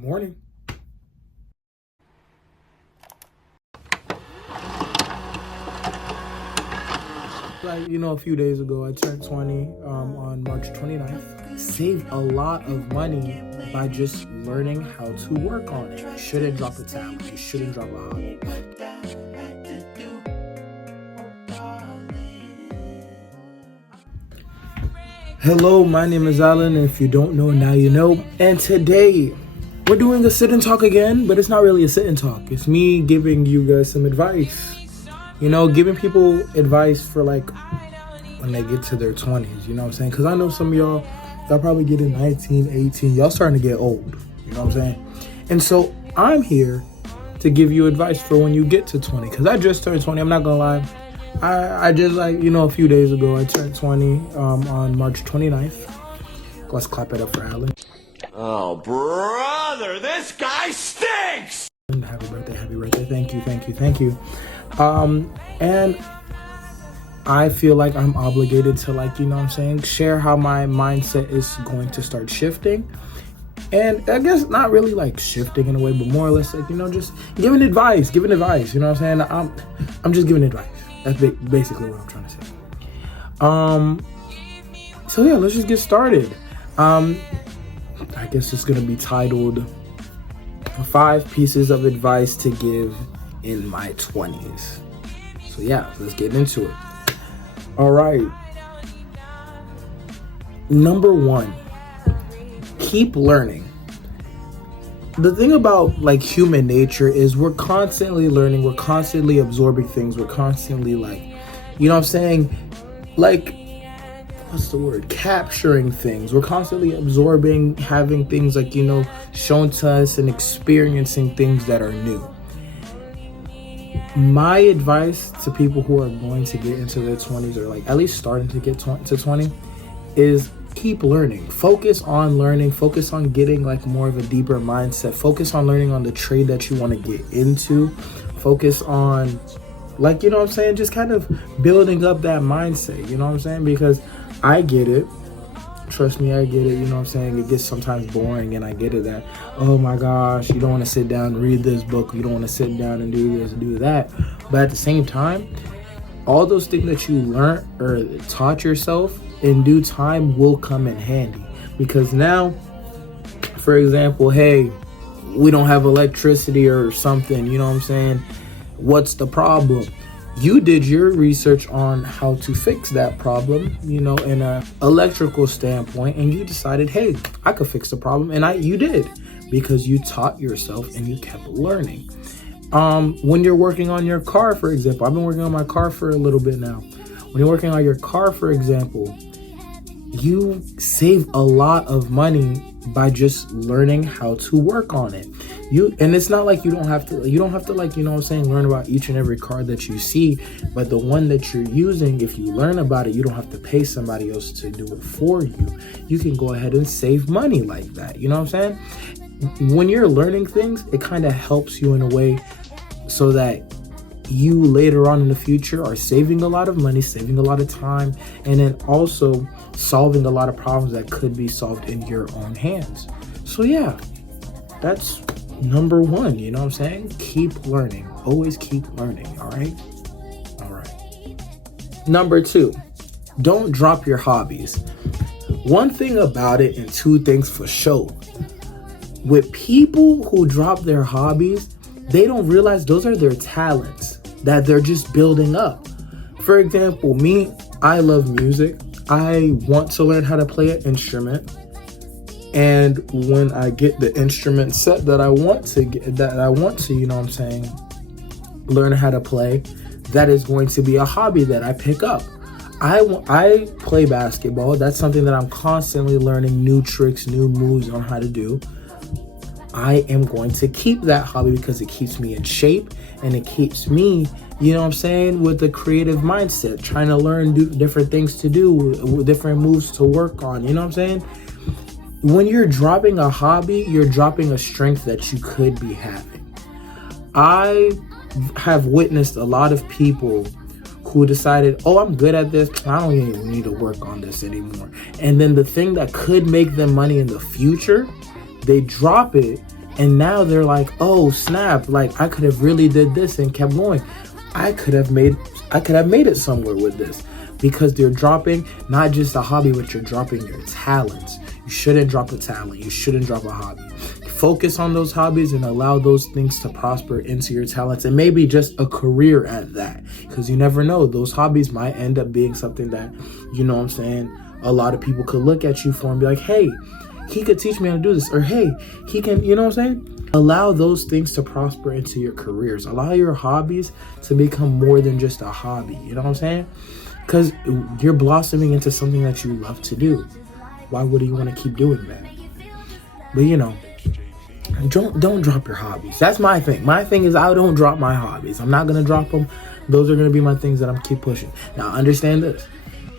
Good morning. A few days ago, I turned 20 on March 29th. Saved a lot of money by just learning how to work on it. You shouldn't drop a talent. You shouldn't drop a hobby. Hello, my name is Alan. If you don't know, now you know. And today, we're doing a sit and talk again, but it's not really a sit and talk. It's me giving you guys some advice. Giving people advice for when they get to their 20s, you know what I'm saying? Because I know some of y'all probably get in 19, 18. Y'all starting to get old, you know what I'm saying? And so I'm here to give you advice for when you get to 20. Because I just turned 20. I'm not going to lie. I just a few days ago, I turned 20 on March 29th. Let's clap it up for Alan. Oh, brother, this guy stinks! Happy birthday. Thank you. And I feel like I'm obligated to share how my mindset is going to start shifting. And I guess not really shifting in a way, but more or less just giving advice, you know what I'm saying? I'm just giving advice. That's basically what I'm trying to say. So yeah, let's just get started. I guess it's gonna be titled 5 Pieces of Advice to Give in My 20s. So yeah, let's get into it. All right. Number 1, keep learning. The thing about human nature is we're constantly learning, we're constantly absorbing things, we're constantly capturing things. We're constantly absorbing, having things shown to us and experiencing things that are new. My advice to people who are going to get into their 20s or at least starting to get to 20 is keep learning. Focus on learning. Focus on getting more of a deeper mindset. Focus on learning on the trade that you want to get into. Focus on just kind of building up that mindset, you know what I'm saying? Because I get it. Trust me, I get it. You know what I'm saying? It gets sometimes boring, and I get it that, oh my gosh, you don't want to sit down and read this book. You don't want to sit down and do this and do that. But at the same time, all those things that you learned or taught yourself in due time will come in handy. Because now, for example, hey, we don't have electricity or something, you know what I'm saying? What's the problem? You did your research on how to fix that problem, in an electrical standpoint, and you decided, hey, I could fix the problem, and you did, because you taught yourself and you kept learning. When you're working on your car, for example, I've been working on my car for a little bit now. When you're working on your car, for example, you save a lot of money by just learning how to work on it. And it's not like you don't have to learn about each and every car that you see, but the one that you're using, if you learn about it, you don't have to pay somebody else to do it for you. You can go ahead and save money like that. You know what I'm saying? When you're learning things, it kind of helps you in a way so that you later on in the future are saving a lot of money, saving a lot of time, and then also solving a lot of problems that could be solved in your own hands. So yeah, that's number 1, you know what I'm saying? Keep learning. Always keep learning, all right? Number 2, don't drop your hobbies. One thing about it, and 2 things for sure. With people who drop their hobbies, they don't realize those are their talents that they're just building up. For example, me, I love music. I want to learn how to play an instrument. And when I get the instrument set that I want to, you know what I'm saying, learn how to play, that is going to be a hobby that I pick up. I play basketball. That's something that I'm constantly learning new tricks, new moves on how to do. I am going to keep that hobby because it keeps me in shape and it keeps me, you know what I'm saying, with a creative mindset, trying to learn different things to do, different moves to work on, you know what I'm saying? When you're dropping a hobby, you're dropping a strength that you could be having. I have witnessed a lot of people who decided, oh, I'm good at this, I don't even need to work on this anymore. And then the thing that could make them money in the future, they drop it And now they're like, oh snap, like I could have really did this and kept going. I could have made it somewhere with this, because they're dropping not just a hobby, but you're dropping your talents. You shouldn't drop a talent. You shouldn't drop a hobby. Focus on those hobbies and allow those things to prosper into your talents, and maybe just a career at that, because you never know. Those hobbies might end up being something that, you know what I'm saying, a lot of people could look at you for and be like, hey, he could teach me how to do this, or hey, he can, you know what I'm saying? Allow those things to prosper into your careers. Allow your hobbies to become more than just a hobby, you know what I'm saying? Because you're blossoming into something that you love to do. Why would you want to keep doing that? But you know, don't drop your hobbies. That's my thing. My thing is I don't drop my hobbies. I'm not going to drop them. Those are going to be my things that I'm keep pushing. Now, understand this.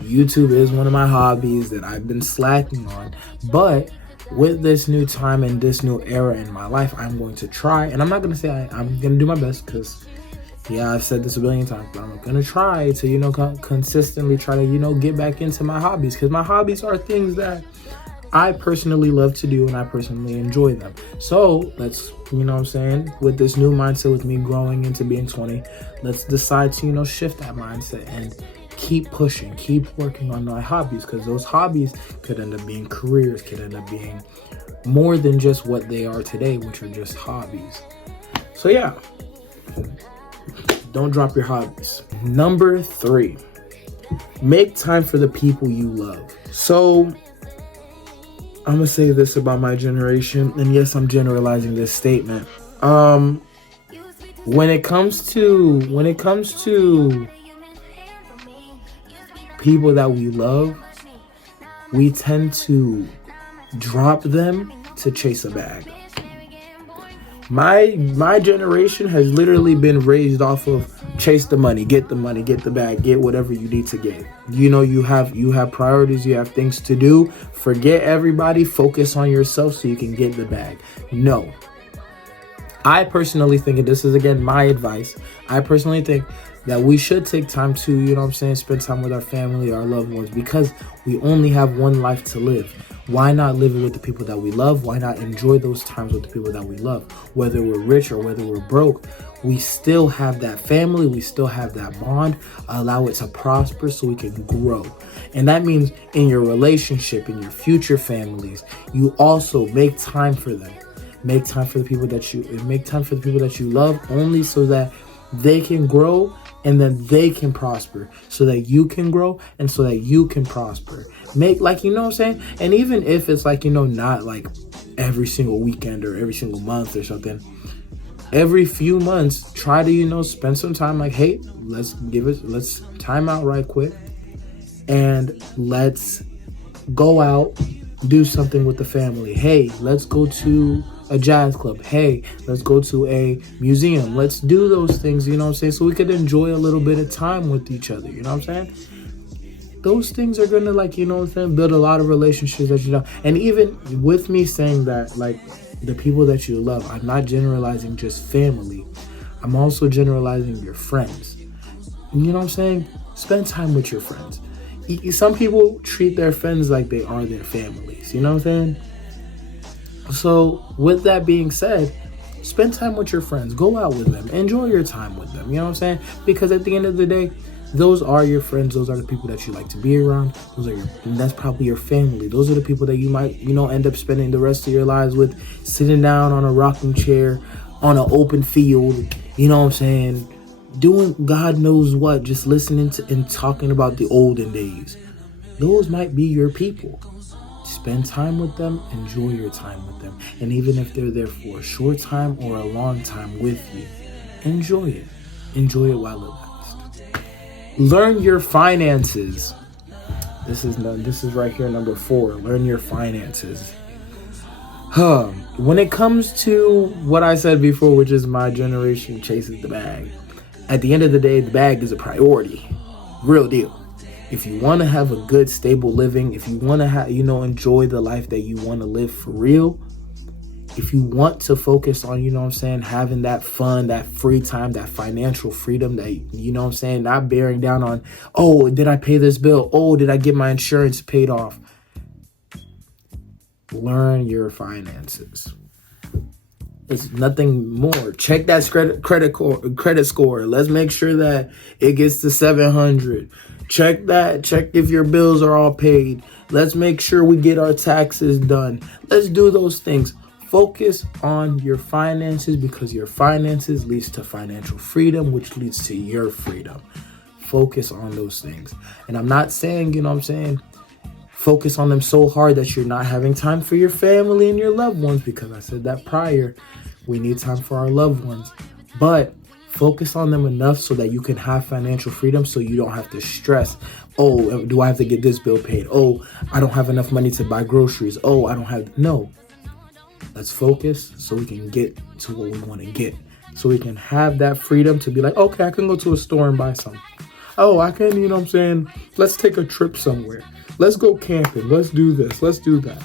YouTube is one of my hobbies that I've been slacking on. But with this new time and this new era in my life, I'm going to try. And I'm not going to say I'm going to do my best, because, yeah, I've said this a billion times. But I'm going to try to, you know, consistently try to, you know, get back into my hobbies. Because my hobbies are things that I personally love to do and I personally enjoy them. So let's, you know what I'm saying, with this new mindset, with me growing into being 20, let's decide to, you know, shift that mindset and keep pushing, keep working on my hobbies, because those hobbies could end up being careers, could end up being more than just what they are today, which are just hobbies. So yeah, don't drop your hobbies. Number 3, make time for the people you love. So I'm gonna say this about my generation, and yes, I'm generalizing this statement. When it comes to people that we love, we tend to drop them to chase a bag. My generation has literally been raised off of chase the money, get the bag, get whatever you need to get. You know, you have priorities, you have things to do. Forget everybody, focus on yourself so you can get the bag. No. I personally think, and this is again my advice, I personally think that we should take time to, you know what I'm saying, spend time with our family, our loved ones, because we only have one life to live. Why not live it with the people that we love? Why not enjoy those times with the people that we love? Whether we're rich or whether we're broke, we still have that family, we still have that bond. Allow it to prosper so we can grow. And that means in your relationship, in your future families, you also make time for them. Make time for the people that you love, only so that they can grow and then they can prosper, so that you can grow and so that you can prosper. Make, like, you know what I'm saying? And even if it's like, you know, not like every single weekend or every single month or something, every few months, try to, you know, spend some time like, hey, let's time out right quick and let's go out, do something with the family. Hey, let's go to a jazz club. Hey, let's go to a museum. Let's do those things, you know what I'm saying? So we could enjoy a little bit of time with each other, you know what I'm saying? Those things are going to, like, you know what I'm saying, build a lot of relationships that you know. And even with me saying that, like, the people that you love, I'm not generalizing just family. I'm also generalizing your friends. You know what I'm saying? Spend time with your friends. Some people treat their friends like they are their families, you know what I'm saying? So with that being said, spend time with your friends. Go out with them. Enjoy your time with them. You know what I'm saying? Because at the end of the day, those are your friends. Those are the people that you like to be around. That's probably your family. Those are the people that you might, you know, end up spending the rest of your lives with, sitting down on a rocking chair on an open field. You know what I'm saying? Doing God knows what, just listening to and talking about the olden days. Those might be your people. Spend time with them, enjoy your time with them. And even if they're there for a short time or a long time with you, enjoy it. Enjoy it while it lasts. Learn your finances. This is right here, number 4. Learn your finances. When it comes to what I said before, which is my generation chases the bag, at the end of the day, the bag is a priority. Real deal. If you want to have a good, stable living, if you want to have, you know, enjoy the life that you want to live for real, if you want to focus on, you know what I'm saying, having that fun, that free time, that financial freedom, that, you know what I'm saying, not bearing down on, oh, did I pay this bill? Oh, did I get my insurance paid off? Learn your finances. It's nothing more. Check that credit score. Let's make sure that it gets to 700. Check that. Check if your bills are all paid. Let's make sure we get our taxes done. Let's do those things. Focus on your finances, because your finances leads to financial freedom, which leads to your freedom. Focus on those things. And I'm not saying, focus on them so hard that you're not having time for your family and your loved ones, because I said that prior. We need time for our loved ones. But focus on them enough so that you can have financial freedom, so you don't have to stress. Oh, do I have to get this bill paid? Oh, I don't have enough money to buy groceries. Oh, I don't have... No. Let's focus so we can get to what we want to get. So we can have that freedom to be like, okay, I can go to a store and buy something. Oh, I can, let's take a trip somewhere. Let's go camping. Let's do this. Let's do that.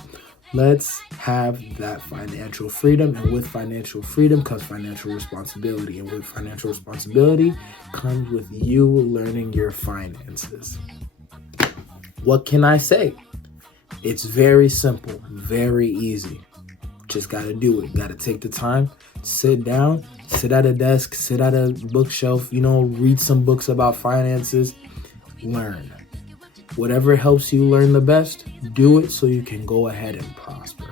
Let's have that financial freedom. And with financial freedom comes financial responsibility. And with financial responsibility comes with you learning your finances. What can I say? It's very simple, very easy. Just got to do it. Got to take the time, sit down, sit at a desk, sit at a bookshelf, read some books about finances, learn. Whatever helps you learn the best, do it so you can go ahead and prosper.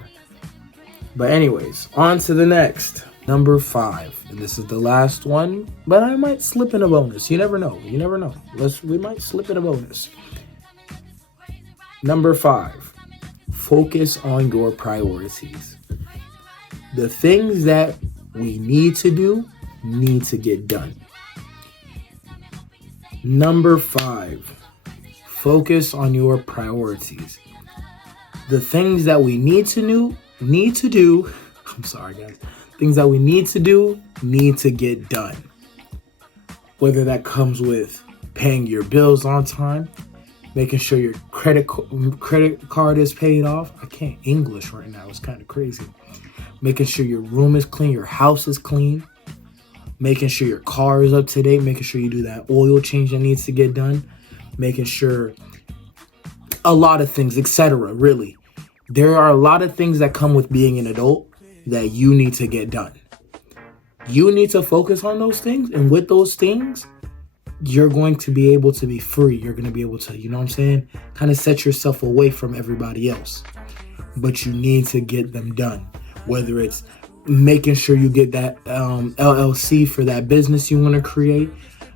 But anyways, on to the next. Number 5. And this is the last one, but I might slip in a bonus. You never know. We might slip in a bonus. Number 5. Focus on your priorities. The things that we need to do need to get done. Number 5, focus on your priorities. The things that we need to do, I'm sorry guys, things that we need to do need to get done. Whether that comes with paying your bills on time, making sure your credit card is paid off. I can't English right now. It's kind of crazy. Making sure your room is clean, your house is clean, making sure your car is up to date, making sure you do that oil change that needs to get done, making sure a lot of things, etc. Really, there are a lot of things that come with being an adult that you need to get done. You need to focus on those things, and with those things, you're going to be able to be free. You're going to be able to, kind of set yourself away from everybody else. But you need to get them done. Whether it's making sure you get that LLC for that business you want to create,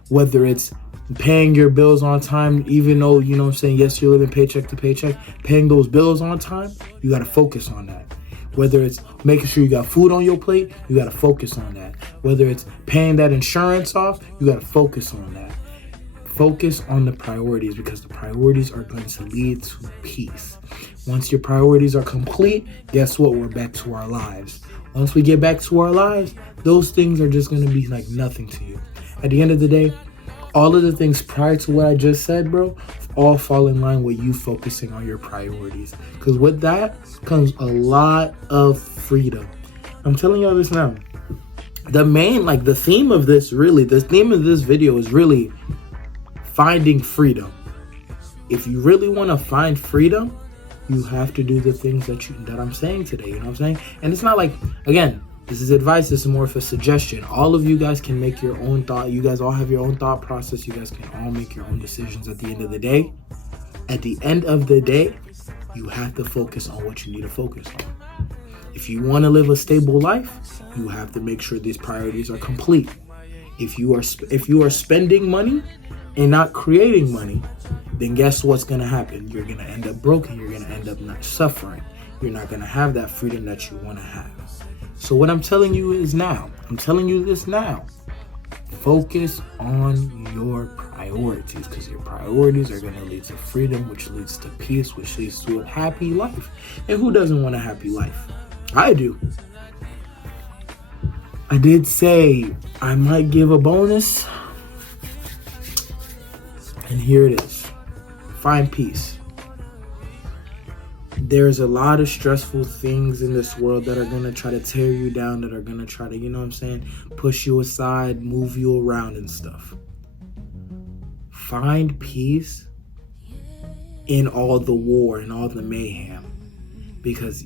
whether it's paying your bills on time, even though, yes, you're living paycheck to paycheck, paying those bills on time, you got to focus on that. Whether it's making sure you got food on your plate, you got to focus on that. Whether it's paying that insurance off, you got to focus on that. Focus on the priorities, because the priorities are going to lead to peace. Once your priorities are complete, guess what? We're back to our lives. Once we get back to our lives, those things are just going to be like nothing to you. At the end of the day, all of the things prior to what I just said, bro, all fall in line with you focusing on your priorities. Because with that comes a lot of freedom. I'm telling y'all this now. The theme of this video is really finding freedom. If you really want to find freedom, you have to do the things that I'm saying today. You know what I'm saying? And it's not like, again, this is advice. This is more of a suggestion. All of you guys can make your own thought. You guys all have your own thought process. You guys can all make your own decisions at the end of the day. At the end of the day, you have to focus on what you need to focus on. If you want to live a stable life, you have to make sure these priorities are complete. If you are spending money and not creating money, then guess what's going to happen? You're going to end up broken. You're going to end up not suffering. You're not going to have that freedom that you want to have. So what I'm telling you is now, I'm telling you this now, focus on your priorities, because your priorities are going to lead to freedom, which leads to peace, which leads to a happy life. And who doesn't want a happy life? I do. I did say I might give a bonus, and here it is. Find peace. There's a lot of stressful things in this world that are going to try to tear you down, that are going to try to, push you aside, move you around and stuff. Find peace in all the war and all the mayhem, because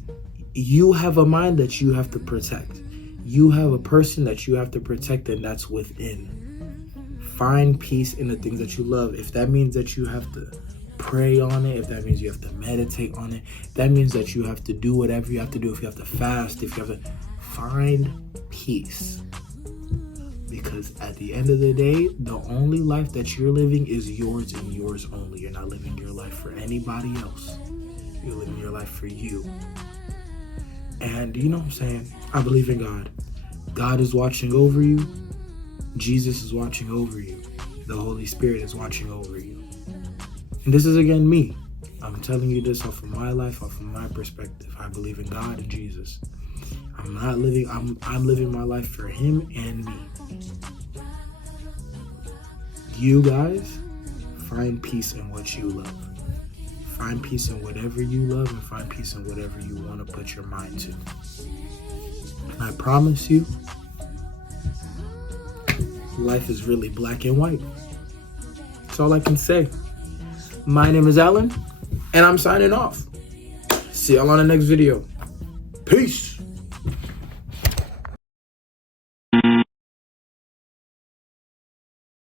you have a mind that you have to protect. You have a person that you have to protect, and that's within. Find peace in the things that you love. If that means that you have to pray on it, if that means you have to meditate on it, that means that you have to do whatever you have to do. If you have to fast, if you have to find peace. Because at the end of the day, the only life that you're living is yours and yours only. You're not living your life for anybody else. You're living your life for you. And you know what I'm saying? I believe in God. God is watching over you. Jesus is watching over you. The Holy Spirit is watching over you. And this is again me. I'm telling you this off of my life, off of my perspective. I believe in God and Jesus. I'm living my life for him and me. You guys, find peace in what you love. Find peace in whatever you love, and find peace in whatever you want to put your mind to. And I promise you, life is really black and white. That's all I can say. My name is Alan, and I'm signing off. See y'all on the next video. Peace.